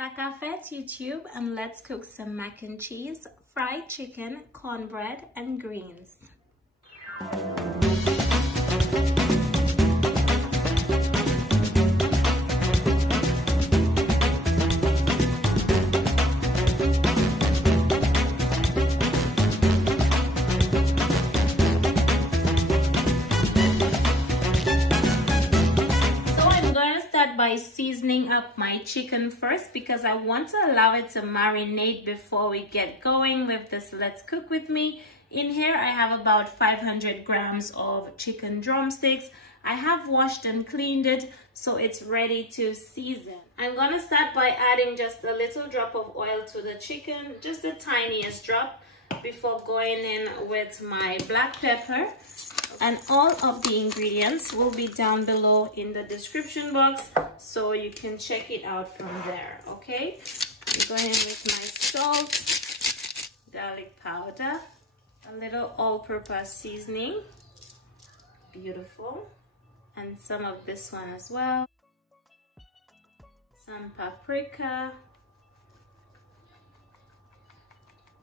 Sakafet YouTube, and let's cook some mac and cheese, fried chicken, cornbread, and greens. By seasoning up my chicken first because I want to allow it to marinate before we get going with this Let's Cook with Me. In here I have about 500 grams of chicken drumsticks. I have washed and cleaned it so it's ready to season. I'm gonna start by adding just a little drop of oil to the chicken, just the tiniest drop, before going in with my black pepper. And all of the ingredients will be down below in the description box, so you can check it out from there, okay? I'm going in with my salt, garlic powder, a little all-purpose seasoning, beautiful, and some of this one as well, some paprika,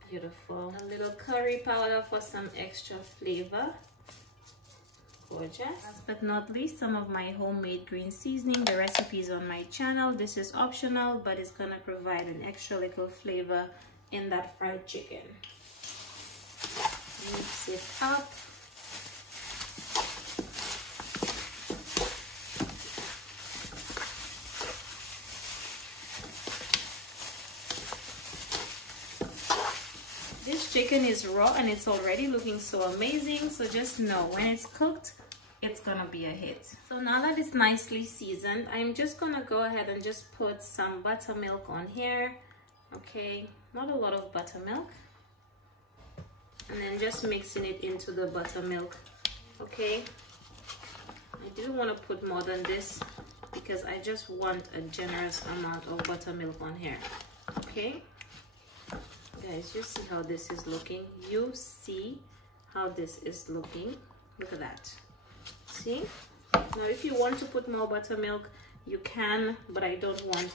beautiful, a little curry powder for some extra flavor. Gorgeous. Last but not least, some of my homemade green seasoning. The recipe is on my channel. This is optional, but it's gonna provide an extra little flavor in that fried chicken. Mix it up. This chicken is raw and it's already looking so amazing, so just know when it's cooked, it's gonna be a hit. So now that it's nicely seasoned, I'm just gonna go ahead and just put some buttermilk on here. Okay, not a lot of buttermilk. And then just mixing it into the buttermilk. Okay, I didn't want to put more than this because I just want a generous amount of buttermilk on here. Okay. Guys, you see how this is looking? You see how this is looking? Look at that. See? Now if you want to put more buttermilk, you can, but I don't want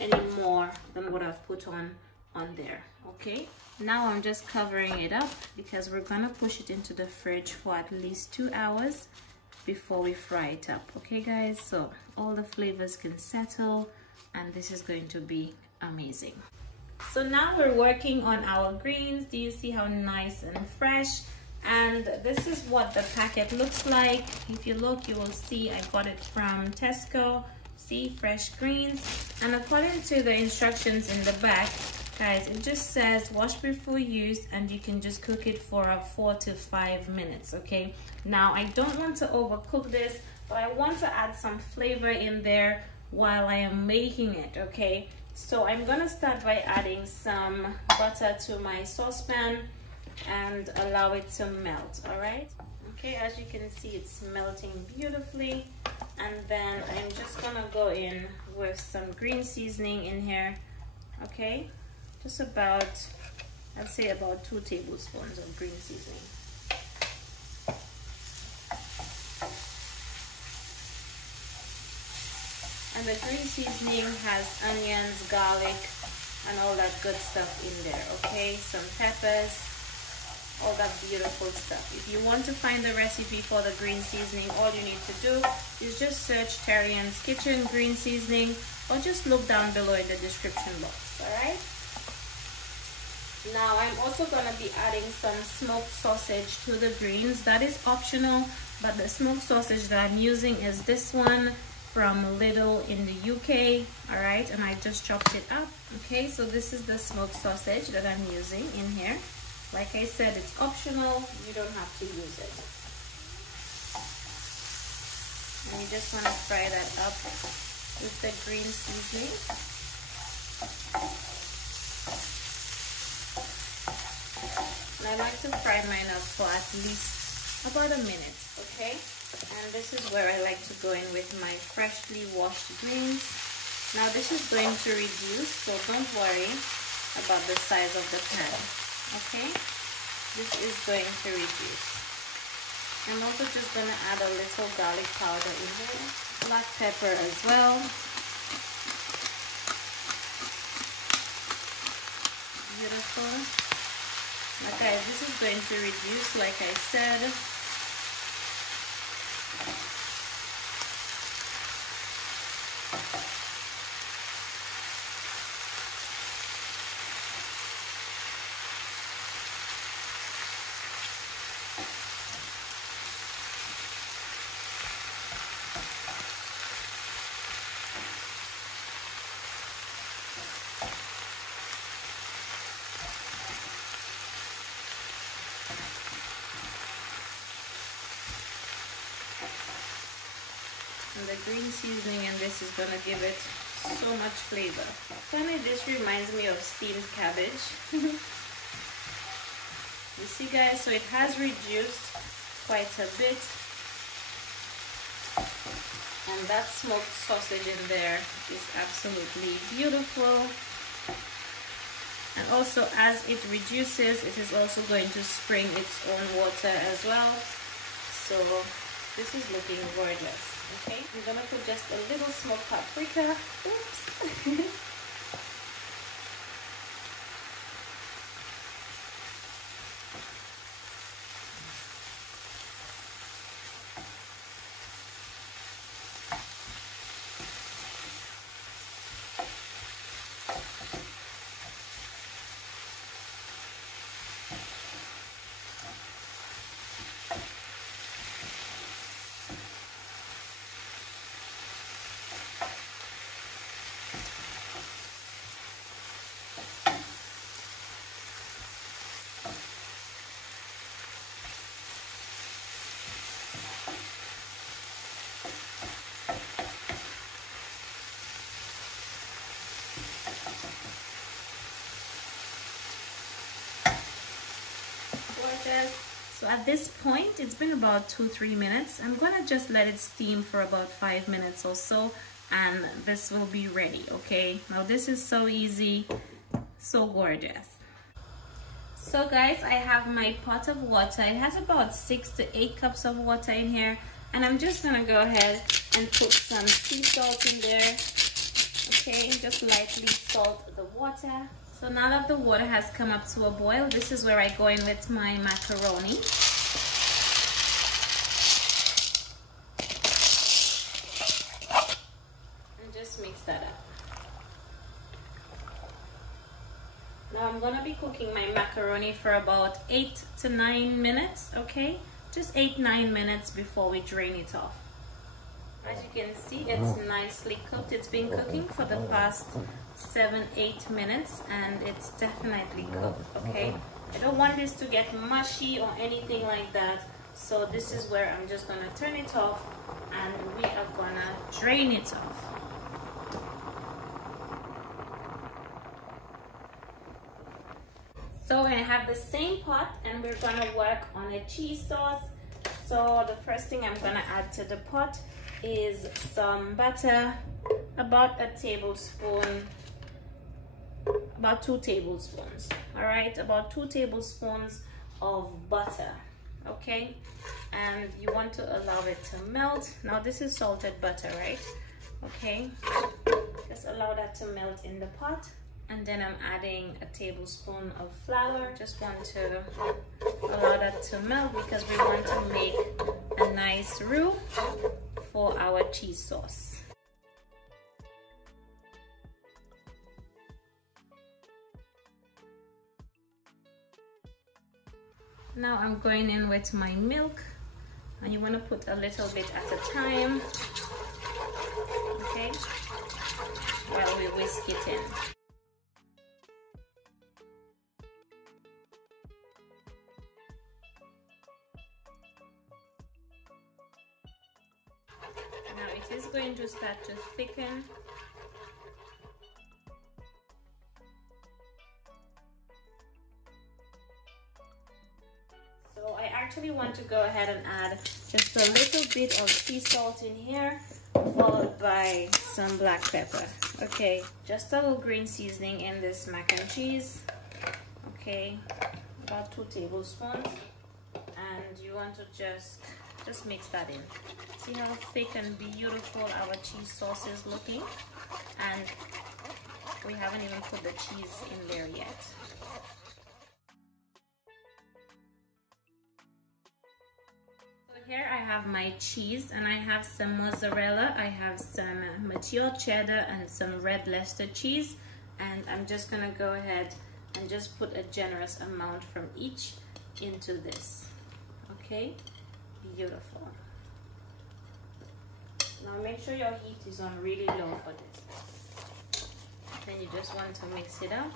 any more than what I've put on there. Okay, now I'm just covering it up because we're gonna push it into the fridge for at least 2 hours before we fry it up. Okay guys, so all the flavors can settle and this is going to be amazing. So now we're working on our greens. Do you see how nice and fresh? And this is what the packet looks like. If you look, you will see I got it from Tesco. See, fresh greens. And according to the instructions in the back, guys, it just says wash before use and you can just cook it for 4 to 5 minutes, okay? Now, I don't want to overcook this, but I want to add some flavor in there while I am making it, okay? So I'm gonna start by adding some butter to my saucepan and allow it to melt, all right? Okay, as you can see, it's melting beautifully. And then I'm just gonna go in with some green seasoning in here, okay? Just about, I'd say about 2 tablespoons of green seasoning. And the green seasoning has onions, garlic, and all that good stuff in there, okay? Some peppers, all that beautiful stuff. If you want to find the recipe for the green seasoning, all you need to do is just search Terrian's Kitchen green seasoning or just look down below in the description box, all right? Now I'm also gonna be adding some smoked sausage to the greens. That is optional, but the smoked sausage that I'm using is this one from Lidl in the UK, all right? And I just chopped it up, okay? So this is the smoked sausage that I'm using in here. Like I said, it's optional, you don't have to use it. And you just want to fry that up with the green seasoning. And I like to fry mine up for at least about a minute, okay? And this is where I like to go in with my freshly washed greens. Now this is going to reduce, so don't worry about the size of the pan, okay? This is going to reduce. I'm also just going to add a little garlic powder in here, black pepper as well. beautiful. But guys, this is going to reduce, like I said. And the green seasoning in this is going to give it so much flavor. Kind of just reminds me of steamed cabbage. You see guys, so it has reduced quite a bit. And that smoked sausage in there is absolutely beautiful. And also as it reduces, it is also going to spring its own water as well. So this is looking gorgeous. Okay, I'm gonna put just a little smoked paprika. Oops. So at this point, it's been about 2-3 minutes. I'm gonna just let it steam for about 5 minutes or so, and this will be ready. Okay, now this is so easy, so gorgeous. So guys, I have my pot of water. It has about 6 to 8 cups of water in here, and I'm just gonna go ahead and put some sea salt in there. Okay, just lightly salt the water. So now that the water has come up to a boil, this is where I go in with my macaroni. And just mix that up. Now I'm gonna be cooking my macaroni for about 8 to 9 minutes, okay? Just 8-9 minutes before we drain it off. As you can see, it's nicely cooked. It's been cooking for the past 7-8 minutes, and it's definitely cooked. Okay, I don't want this to get mushy or anything like that, so this is where I'm just gonna turn it off and we are gonna drain it off. So I have the same pot and we're gonna work on a cheese sauce. So the first thing I'm gonna add to the pot is some butter, about a tablespoon, about 2 tablespoons. All right, about 2 tablespoons of butter. Okay, and you want to allow it to melt. Now this is salted butter, right? Okay, just allow that to melt in the pot. And then I'm adding a tablespoon of flour. Just want to allow that to melt because we want to make a nice roux for our cheese sauce. Now I'm going in with my milk, and you want to put a little bit at a time, okay, while we whisk it in. Now it is going to start to thicken. So I actually want to go ahead and add just a little bit of sea salt in here, followed by some black pepper. Okay, just a little green seasoning in this mac and cheese. Okay, about 2 tablespoons. And you want to just mix that in. See how thick and beautiful our cheese sauce is looking? And we haven't even put the cheese in there yet. here I have my cheese, and I have some mozzarella, I have some mature cheddar and some red Leicester cheese, and I'm just gonna go ahead and just put a generous amount from each into this. Okay, beautiful. Now make sure your heat is on really low for this. Then you just want to mix it up,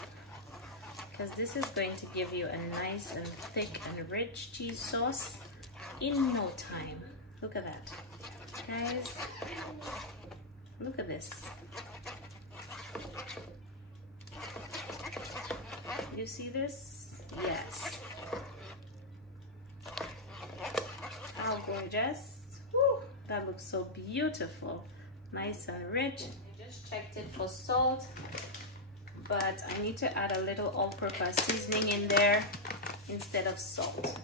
because this is going to give you a nice and thick and rich cheese sauce in no time. Look at that, guys. Look at this. You see this? Yes. How gorgeous. Woo, that looks so beautiful. Nice and rich. I just checked it for salt, but I need to add a little all-purpose seasoning in there instead of salt.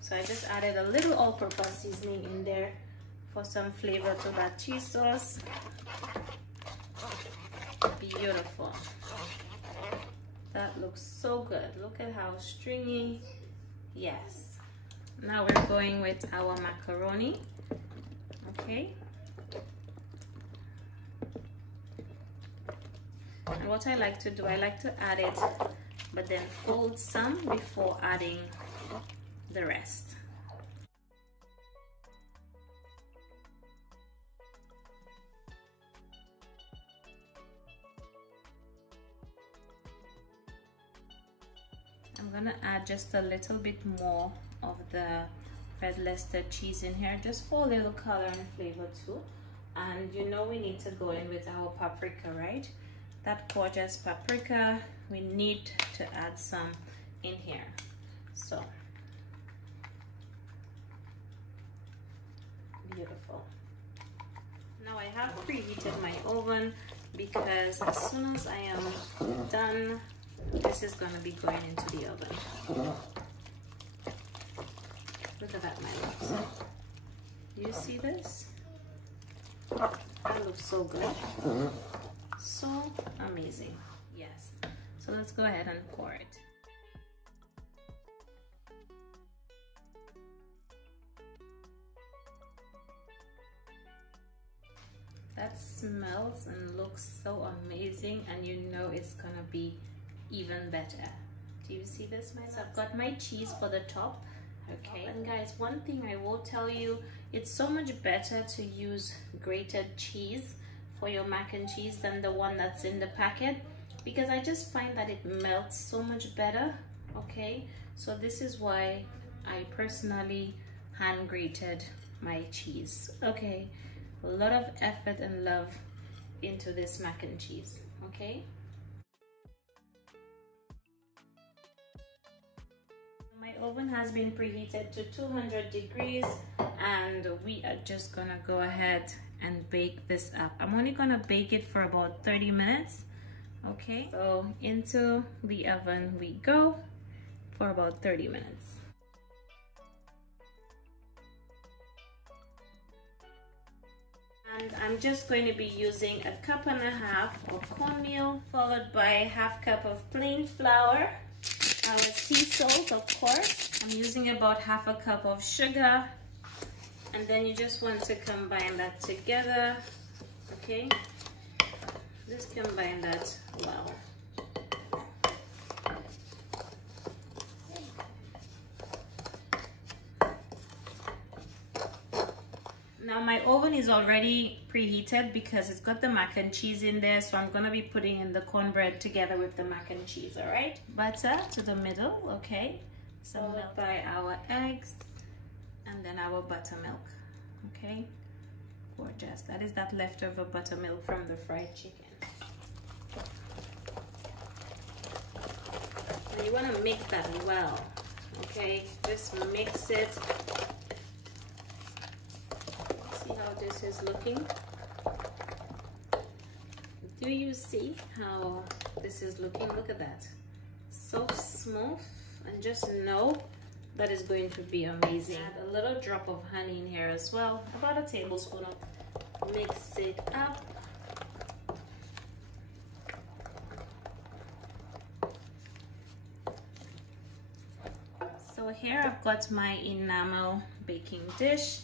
So I just added a little all-purpose seasoning in there for some flavor to that cheese sauce. Beautiful. That looks so good. Look at how stringy. Yes. Now we're going with our macaroni. Okay. And what I like to do, I like to add it, but then fold some before adding the rest. I'm gonna add just a little bit more of the red Leicester cheese in here, just for a little color and flavor too. And you know we need to go in with our paprika, right? That gorgeous paprika, we need to add some in here. So beautiful. Now I have preheated my oven, because as soon as I am done, this is going to be going into the oven. Look at that, my loves. You see this? That looks so good. So amazing. Yes. So let's go ahead and pour it. That smells and looks so amazing, and you know it's gonna be even better. Do you see this, my loves? I've got my cheese for the top. Okay, and guys, one thing I will tell you, it's so much better to use grated cheese for your mac and cheese than the one that's in the packet, because I just find that it melts so much better. Okay, so this is why I personally hand grated my cheese. Okay, a lot of effort and love into this mac and cheese. Okay, my oven has been preheated to 200 degrees, and we are just gonna go ahead and bake this up. I'm only gonna bake it for about 30 minutes. Okay, so into the oven we go for about 30 minutes. And I'm just going to be using 1.5 cups of cornmeal, followed by 1/2 cup of plain flour, our sea salt, of course. I'm using about 1/2 cup of sugar, and then you just want to combine that together. Okay, just combine that well. Now my oven is already preheated because it's got the mac and cheese in there, so I'm gonna be putting in the cornbread together with the mac and cheese. All right, butter to the middle. Okay, so followed by our eggs, and then our buttermilk. Okay, gorgeous. That is that leftover buttermilk from the fried chicken. And you want to mix that well. Okay, just mix it. See how this is looking? Do you see how this is looking? Look at that. So smooth, and just know that is going to be amazing. Add a little drop of honey in here as well, about a tablespoon. Mix it up. So here I've got my enamel baking dish,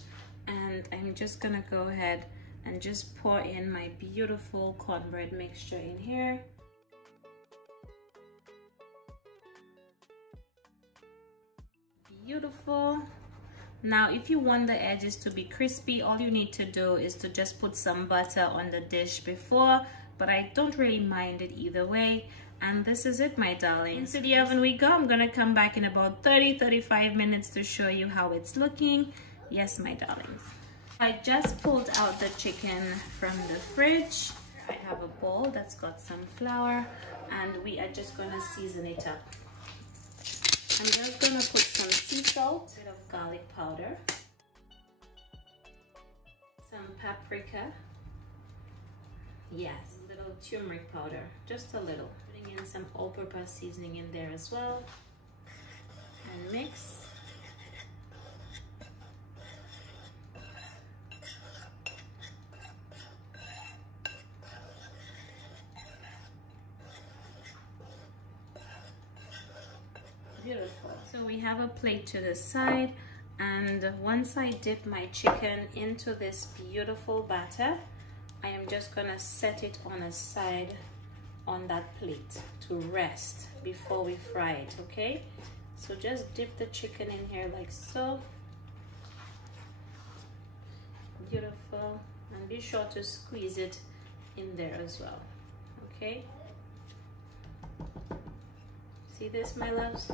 and I'm just gonna go ahead and just pour in my beautiful cornbread mixture in here. Beautiful. Now if you want the edges to be crispy, all you need to do is to just put some butter on the dish before, but I don't really mind it either way. And this is it, my darlings. Into the oven we go. I'm gonna come back in about 30-35 minutes to show you how it's looking. Yes, my darlings. I just pulled out the chicken from the fridge. I have a bowl that's got some flour, and we are just gonna season it up. I'm just gonna put some sea salt, a bit of garlic powder, some paprika, yes, a little turmeric powder, just a little. Putting in some all-purpose seasoning in there as well, and mix. Beautiful. So we have a plate to the side, and once I dip my chicken into this beautiful batter, I am just gonna set it on a side on that plate to rest before we fry it, okay? So just dip the chicken in here like so. Beautiful. And be sure to squeeze it in there as well, okay? See this, my loves?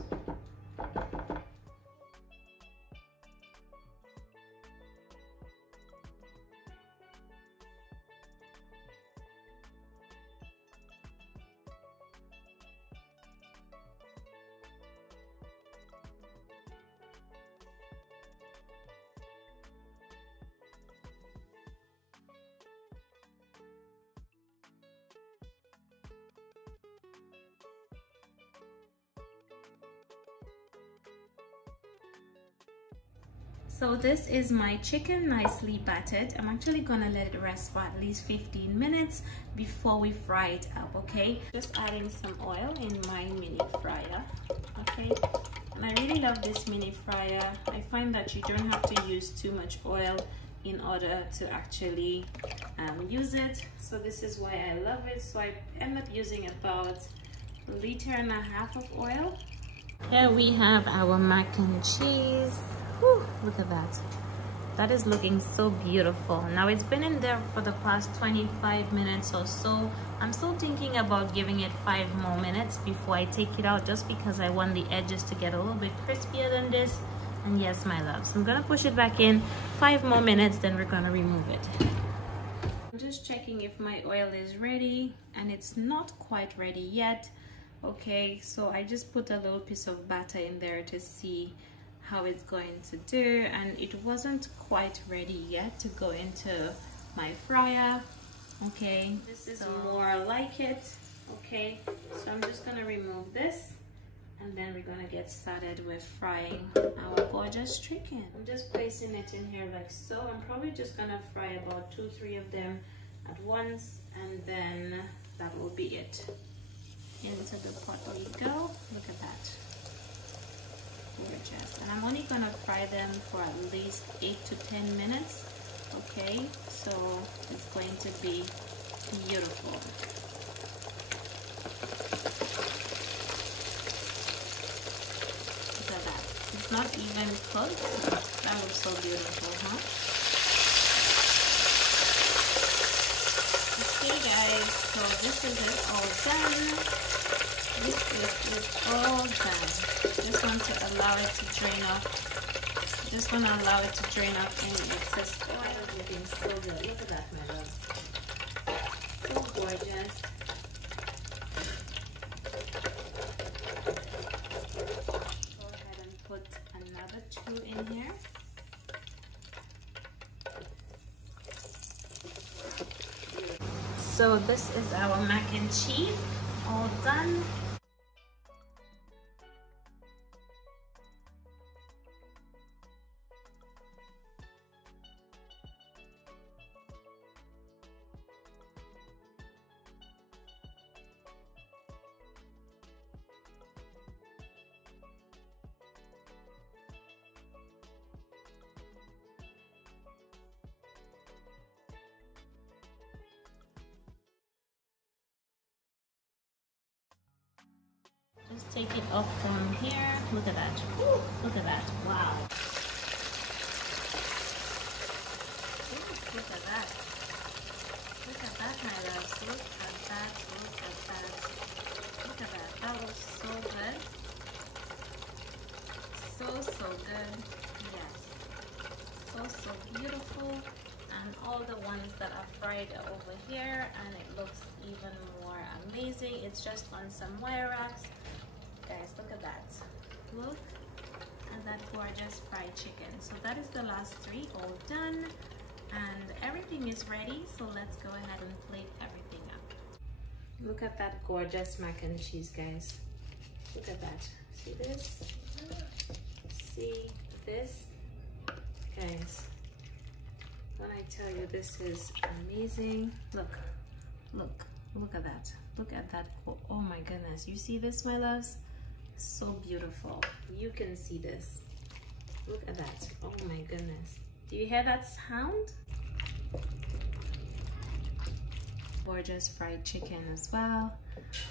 So this is my chicken nicely battered. I'm actually gonna let it rest for at least 15 minutes before we fry it up, okay? Just adding some oil in my mini fryer, okay? And I really love this mini fryer. I find that you don't have to use too much oil in order to actually use it. So this is why I love it. So I end up using about 1.5 liters of oil. Here we have our mac and cheese. Whew, look at that. That is looking so beautiful. Now it's been in there for the past 25 minutes or so. I'm still thinking about giving it 5 more minutes before I take it out, just because I want the edges to get a little bit crispier than this. And yes, my loves, I'm gonna push it back in 5 more minutes, then we're gonna remove it. I'm just checking if my oil is ready, and it's not quite ready yet. Okay, so I just put a little piece of batter in there to see how it's going to do, and it wasn't quite ready yet to go into my fryer. Okay, this is more like it. Okay, so I'm just gonna remove this, and then we're gonna get started with frying our gorgeous chicken. I'm just placing it in here like so. I'm probably just gonna fry about 2-3 of them at once, and then that will be it. Into the pot we go. Look at that. Gorgeous. And I'm only gonna fry them for at least 8 to 10 minutes. Okay, so it's going to be beautiful. Look at that. It's not even cooked. That looks so beautiful, huh? Okay guys, so this is it all done. This is all done. Just want to allow it to drain off. Just want to allow it to drain off any excess oil. It's looking so good. Look at that, my love. So gorgeous. Go ahead and put another 2 in here. So this is our mac and cheese, all done. take it off from here. Look at that. Ooh, look at that. Wow. Ooh, look at that. Look at that, my loves. Look at that. Look at that. Look at that. That looks so good. So good. Yes. So beautiful. And all the ones that are fried are over here, and it looks even more amazing. It's just on some wire racks. Guys, look at that. Look at that gorgeous fried chicken. So that is the last 3 all done, and everything is ready. So let's go ahead and plate everything up. Look at that gorgeous mac and cheese, guys. Look at that. See this? See this? Guys, when I tell you this is amazing, look at that. Look at that. Oh my goodness, you see this, my loves? So beautiful. You can see this. Look at that. Oh my goodness, do you hear that sound? Gorgeous fried chicken as well.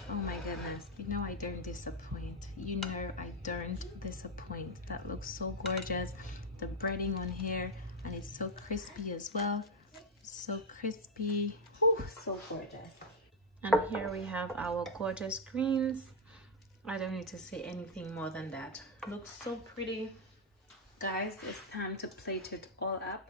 Oh my goodness, you know I don't disappoint. You know I don't disappoint. That looks so gorgeous. The breading on here, and it's so crispy as well. So crispy. Ooh, so gorgeous. And here we have our gorgeous greens. I don't need to say anything more than that. Looks so pretty. Guys, it's time to plate it all up.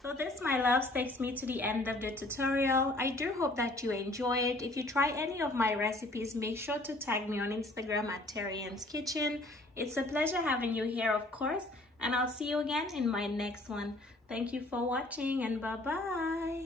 So this, my loves, takes me to the end of the tutorial. I do hope that you enjoy it. If you try any of my recipes, make sure to tag me on Instagram at Terri-Ann's Kitchen. It's a pleasure having you here, of course, and I'll see you again in my next one. Thank you for watching, and bye-bye.